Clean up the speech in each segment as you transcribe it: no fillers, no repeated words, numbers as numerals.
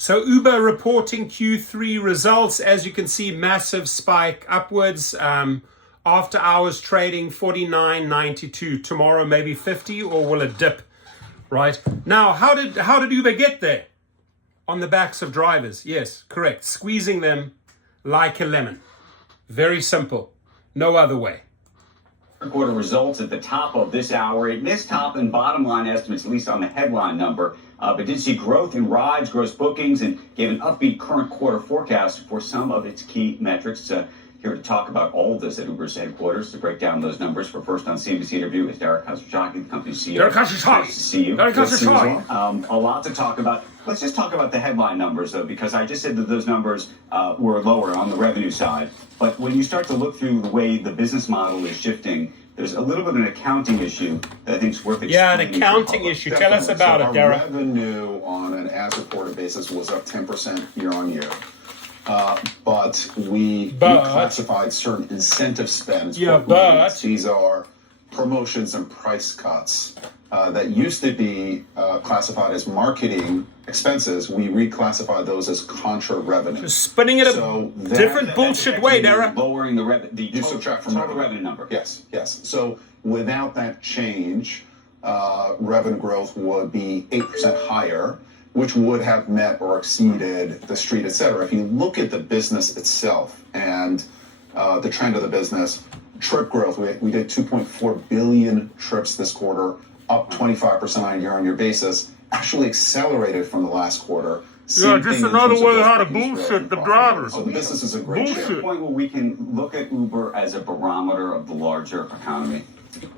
So Uber reporting Q3 results. As you can see, massive spike upwards. After hours trading 49.92. Tomorrow maybe 50, or will it dip? Right now, how did Uber get there? On the backs of drivers. Yes, correct. Squeezing them like a lemon. Very simple. No other way. Quarter results at the top of this hour. It missed top and bottom line estimates, at least on the headline number, but did see growth in rides, gross bookings, and gave an upbeat current quarter forecast for some of its key metrics. Here to talk about all of this at Uber's headquarters to break down those numbers. For first on CNBC interview is Dara Khosrowshahi, the company's CEO. Dara Khosrowshahi. Nice to see you. Dara Khosrowshahi. A lot to talk about. Let's just talk about the headline numbers, though, because I just said that those numbers were lower on the revenue side. But when you start to look through the way the business model is shifting, there's a little bit of an accounting issue that I think is worth explaining. Yeah, an accounting issue. Tell us about it, Dara. Our revenue on an as-reported basis was up 10% year on year. But we reclassified certain incentive spends. These are promotions and price cuts that used to be classified as marketing expenses. We reclassified those as contra revenue. Just spinning it a different bullshit way, Dara. Lowering the revenue. You subtract from total revenue number. Yes. So without that change, revenue growth would be 8% higher, which would have met or exceeded the street, et cetera. If you look at the business itself and the trend of the business, trip growth, we did 2.4 billion trips this quarter, up 25% on a year-on-year basis, actually accelerated from the last quarter. Yeah, just another way how to bullshit the drivers. So the business is a great shape. To the point where we can look at Uber as a barometer of the larger economy.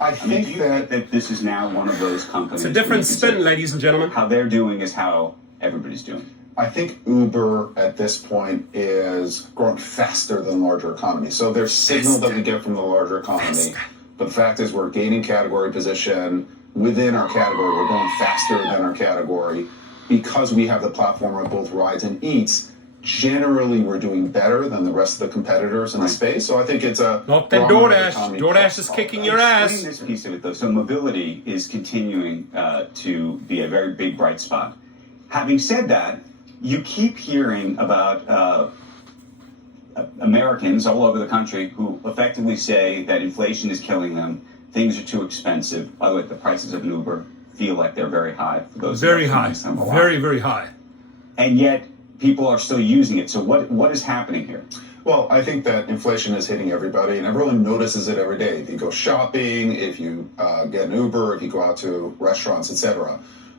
I think that this is now one of those companies. It's a different spin, ladies and gentlemen. How they're doing is how everybody's doing. I think Uber at this point is growing faster than larger economy. So there's signal that we get from the larger economy. But the fact is we're gaining category position within our category. We're going faster than our category because we have the platform of both rides and eats. Generally, we're doing better than the rest of the competitors in the space. So I think it's a... Not that DoorDash. DoorDash is kicking your ass. Explain this piece of it, though. So mobility is continuing to be a very big bright spot. Having said that, you keep hearing about Americans all over the country who effectively say that inflation is killing them, things are too expensive. By the way, the prices of an Uber feel like they're very high for those. Very high. Very, very high. And yet, people are still using it. So what is happening here? Well, I think that inflation is hitting everybody, and everyone notices it every day. If you go shopping, if you get an Uber, if you go out to restaurants, etc.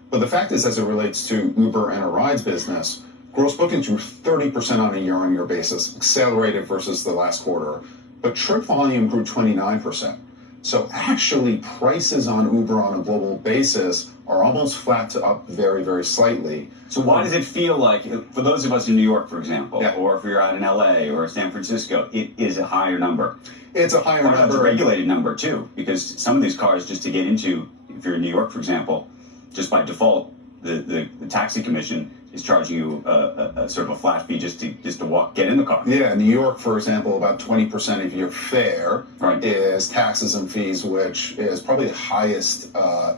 But the fact is, as it relates to Uber and a rides business, gross bookings grew 30% on a year-on-year basis, accelerated versus the last quarter. But trip volume grew 29%. So actually, prices on Uber on a global basis are almost flat to up very, very slightly. So why does it feel like, for those of us in New York, for example, or if you're out in LA or San Francisco, it is a higher number? It's a higher number. It's a regulated number, too, because some of these cars, just to get into, if you're in New York, for example, just by default, the taxi commission is charging you a sort of a flat fee just to get in the car. Yeah, in New York, for example, about 20% of your fare is taxes and fees, which is probably the highest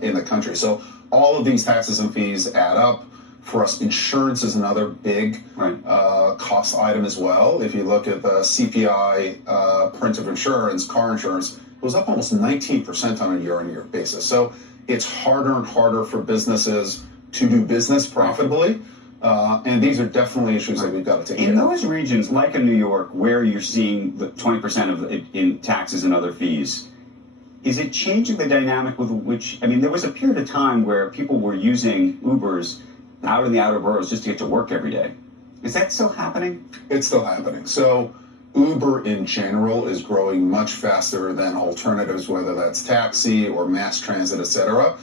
in the country. So all of these taxes and fees add up. For us, insurance is another big cost item as well. If you look at the CPI print of insurance, car insurance, it was up almost 19% on a year-on-year basis. So it's harder and harder for businesses to do business profitably. And these are definitely issues that we've got to take care of. In those regions, like in New York, where you're seeing the 20% of it in taxes and other fees, is it changing the dynamic with which, I mean, there was a period of time where people were using Ubers out in the outer boroughs just to get to work every day. Is that still happening? It's still happening. So Uber in general is growing much faster than alternatives, whether that's taxi or mass transit, et cetera.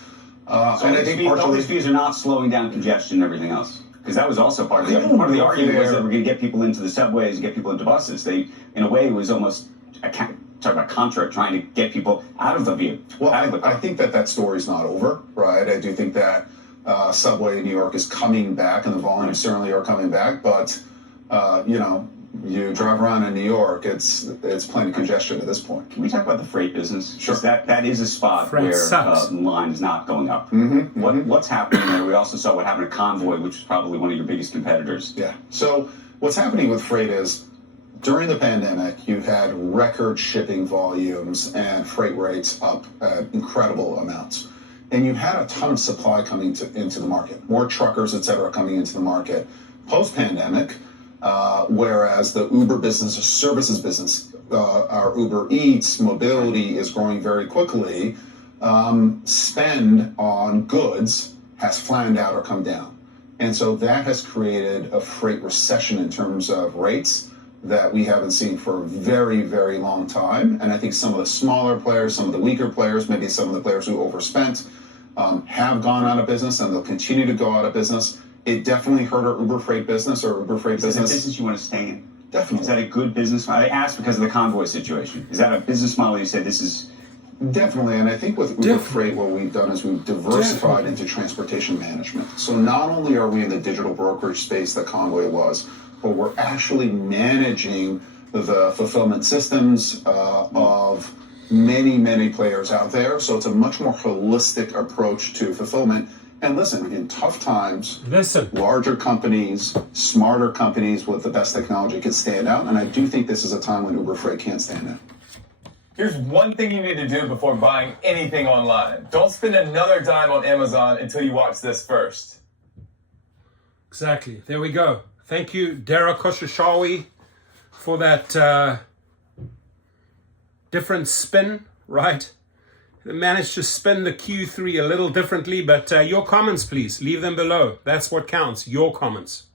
And I think all these fees are not slowing down congestion and everything else. Because that was also part of the argument was that we're going to get people into the subways and get people into buses. They, in a way, it was almost talk about Contra trying to get people out of the vehicle. Well, I think that story's not over, right? I do think that subway in New York is coming back, and the volumes certainly are coming back. But You drive around in New York, it's plenty congestion at this point. Can we talk about the freight business? Sure. That is a spot Freight where sucks. the line is not going up. What's happening there? We also saw what happened to Convoy, which is probably one of your biggest competitors. Yeah. So what's happening with freight is during the pandemic, you had record shipping volumes and freight rates up at incredible amounts. And you had a ton of supply coming into the market, more truckers, et cetera, coming into the market. Post-pandemic, whereas the Uber business, services business, our Uber Eats, mobility is growing very quickly, spend on goods has flattened out or come down. And so that has created a freight recession in terms of rates that we haven't seen for a very, very long time. And I think some of the smaller players, some of the weaker players, maybe some of the players who overspent have gone out of business and they'll continue to go out of business. It definitely hurt our Uber Freight business or Uber Freight business. Is that a business you want to stay in? Definitely. Is that a good business model? I asked because of the Convoy situation. Is that a business model you said this is? Definitely, and I think with Uber Freight, what we've done is we've diversified into transportation management. So not only are we in the digital brokerage space that Convoy was, but we're actually managing the fulfillment systems of many, many players out there. So it's a much more holistic approach to fulfillment. And listen, in tough times, larger companies, smarter companies with the best technology can stand out. And I do think this is a time when Uber Freight can't stand out. Here's one thing you need to do before buying anything online. Don't spend another dime on Amazon until you watch this first. Exactly. There we go. Thank you, Dara Khosrowshahi, for that different spin, right? Managed to spin the Q3 a little differently, but your comments, please, leave them below. That's what counts, your comments.